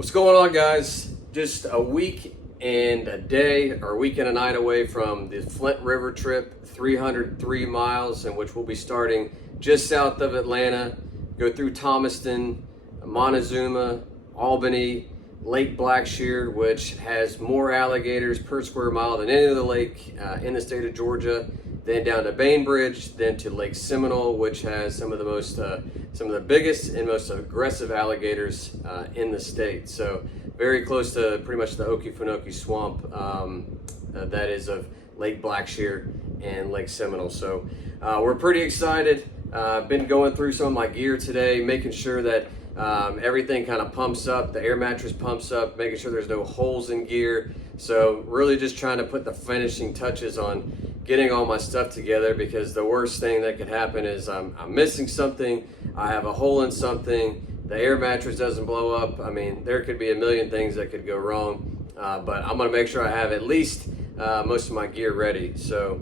What's going on, guys? Just a week and a day, or a week and a night away from the Flint River trip, 303 miles, in which we'll be starting just south of Atlanta, go through Thomaston, Montezuma, Albany, Lake Blackshear, which has more alligators per square mile than any other lake in the state of Georgia, then down to Bainbridge, then to Lake Seminole, which has some of the biggest and most aggressive alligators in the state. So very close to pretty much the Okefenokee Swamp that is of Lake Blackshear and Lake Seminole. So we're pretty excited. Been going through some of my gear today, making sure that everything kind of pumps up, the air mattress pumps up, making sure there's no holes in gear. So really just trying to put the finishing touches on getting all my stuff together, because the worst thing that could happen is I'm missing something, I have a hole in something, the air mattress doesn't blow up. I mean, there could be a million things that could go wrong, but I'm gonna make sure I have at least most of my gear ready. So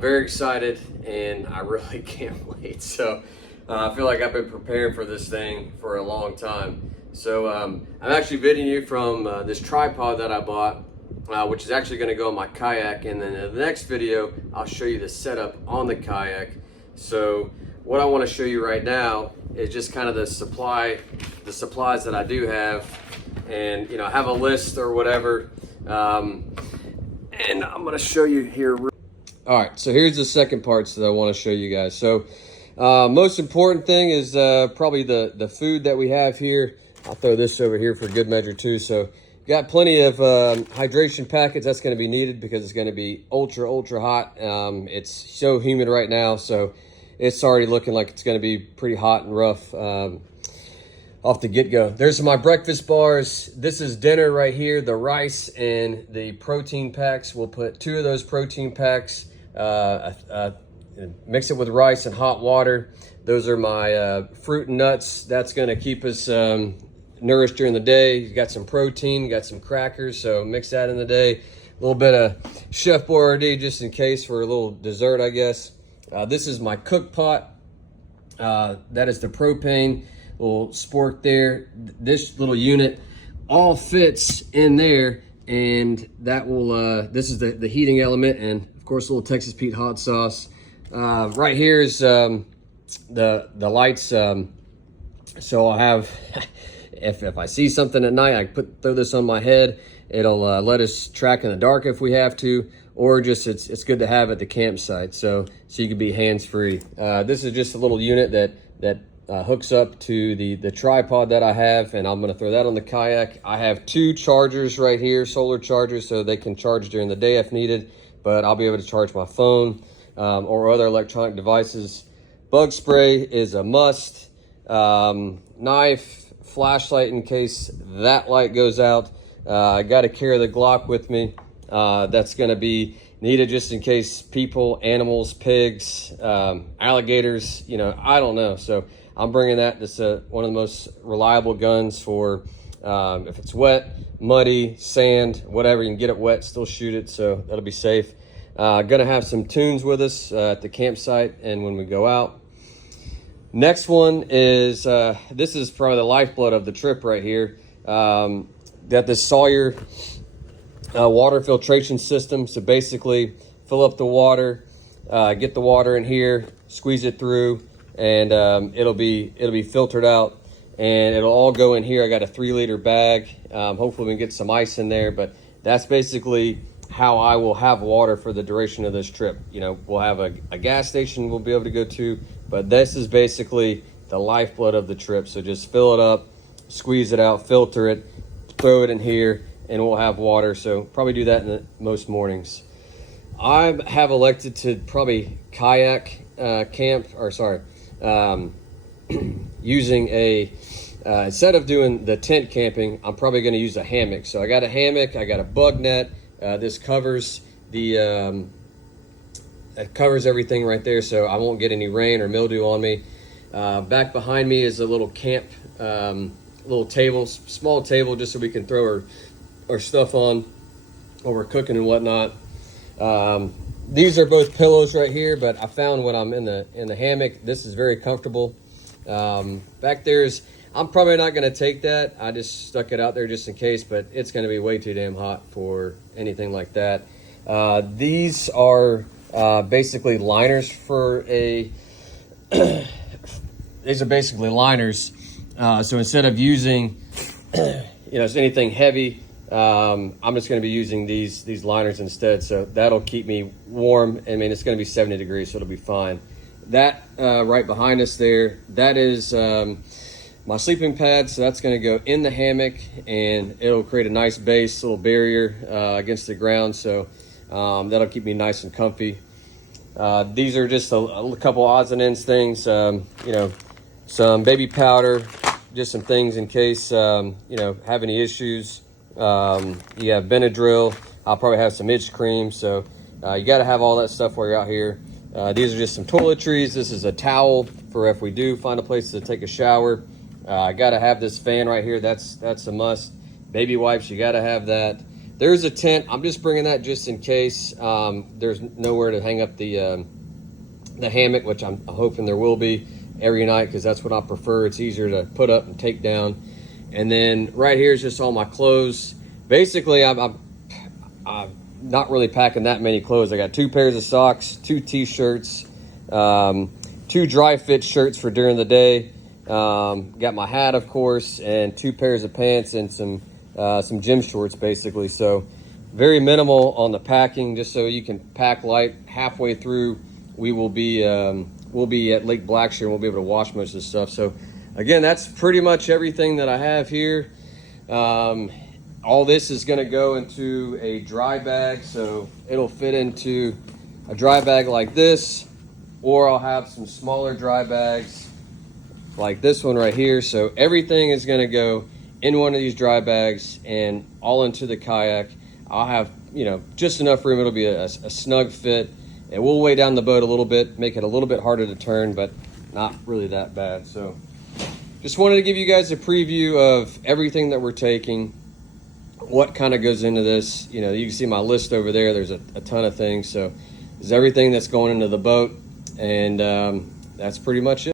very excited, and I really can't wait. So I feel like I've been preparing for this thing for a long time. So I'm actually videoing you from this tripod that I bought, which is actually going to go on my kayak, and then in the next video I'll show you the setup on the kayak. So what I want to show you right now is just kind of the supplies that I do have, and I have a list or whatever, and I'm going to show you here. All right, so here's the second parts that I want to show you guys. So most important thing is probably the food that we have here. I'll throw this over here for good measure too. So got plenty of hydration packets. That's going to be needed because it's going to be ultra hot. It's so humid right now, so it's already looking like it's going to be pretty hot and rough off the get-go. There's my breakfast bars. This is dinner right here, the rice and the protein packs. We'll put 2 of those protein packs, mix it with rice and hot water. Those are my fruit and nuts. That's going to keep us nourished during the day. You got some protein, got some crackers, so mix that in the day. A little bit of Chef Boyardee just in case for a little dessert, I guess. This is my cook pot. That is the propane, little spork there. This little unit all fits in there, and that will, this is the heating element, and of course a little Texas Pete hot sauce. Right here is the lights, so I'll have if I see something at night, I throw this on my head. It'll let us track in the dark if we have to, or just it's good to have at the campsite, so you can be hands-free. This is just a little unit that hooks up to the tripod that I have, and I'm going to throw that on the kayak. I have 2 chargers right here, solar chargers, so they can charge during the day if needed, but I'll be able to charge my phone or other electronic devices. Bug spray is a must. Knife, flashlight in case that light goes out. I got to carry the Glock with me. That's going to be needed just in case people, animals, pigs, alligators, I don't know. So I'm bringing that. It's one of the most reliable guns for if it's wet, muddy, sand, whatever. You can get it wet, still shoot it, so that'll be safe. Gonna have some tunes with us at the campsite and when we go out. Next one is, this is probably the lifeblood of the trip right here. Got this Sawyer water filtration system. So basically fill up the water, get the water in here, squeeze it through, and it'll be filtered out, and it'll all go in here. I got a 3-liter bag. Hopefully we can get some ice in there, but that's basically how I will have water for the duration of this trip. We'll have a gas station we'll be able to go to, but this is basically the lifeblood of the trip. So just fill it up, squeeze it out, filter it, throw it in here, and we'll have water. So probably do that in most mornings. I have elected to probably kayak using a instead of doing the tent camping, I'm probably going to use a hammock. So I got a hammock, I got a bug net. This covers it covers everything right there, so I won't get any rain or mildew on me. Back behind me is a little camp, little table, small table, just so we can throw our stuff on while we're cooking and whatnot. These are both pillows right here, but I found when I'm in the hammock, this is very comfortable. Back there's, I'm probably not going to take that. I just stuck it out there just in case, but it's going to be way too damn hot for anything like that. These are basically liners for a these are basically liners. So instead of using anything heavy, I'm just going to be using these liners instead. So that'll keep me warm. I mean, it's going to be 70 degrees, so it'll be fine. That right behind us there, that is my sleeping pad. So that's going to go in the hammock, and it'll create a nice base, little barrier against the ground. So that'll keep me nice and comfy. These are just a couple odds and ends things, some baby powder, just some things in case, have any issues. You have Benadryl. I'll probably have some itch cream. So you got to have all that stuff while you're out here. These are just some toiletries. This is a towel for if we do find a place to take a shower. I got to have this fan right here. That's a must. Baby wipes, you got to have that. There's a tent. I'm just bringing that just in case there's nowhere to hang up the hammock, which I'm hoping there will be every night, because that's what I prefer. It's easier to put up and take down. And then right here is just all my clothes. Basically, I'm not really packing that many clothes. I got 2 pairs of socks, 2 t-shirts, 2 dry fit shirts for during the day. Got my hat, of course, and 2 pairs of pants and some gym shorts, basically. So very minimal on the packing, just so you can pack light. Halfway through, we'll be at Lake Blackshear, and we'll be able to wash most of the stuff. So again, that's pretty much everything that I have here. All this is going to go into a dry bag, so it'll fit into a dry bag like this, or I'll have some smaller dry bags like this one right here. So everything is going to go in one of these dry bags and all into the kayak. I'll have just enough room. It'll be a snug fit, and we'll weigh down the boat a little bit, make it a little bit harder to turn, but not really that bad. So just wanted to give you guys a preview of everything that we're taking, what kind of goes into this. You can see my list over there. There's a ton of things. So this is everything that's going into the boat, and that's pretty much it.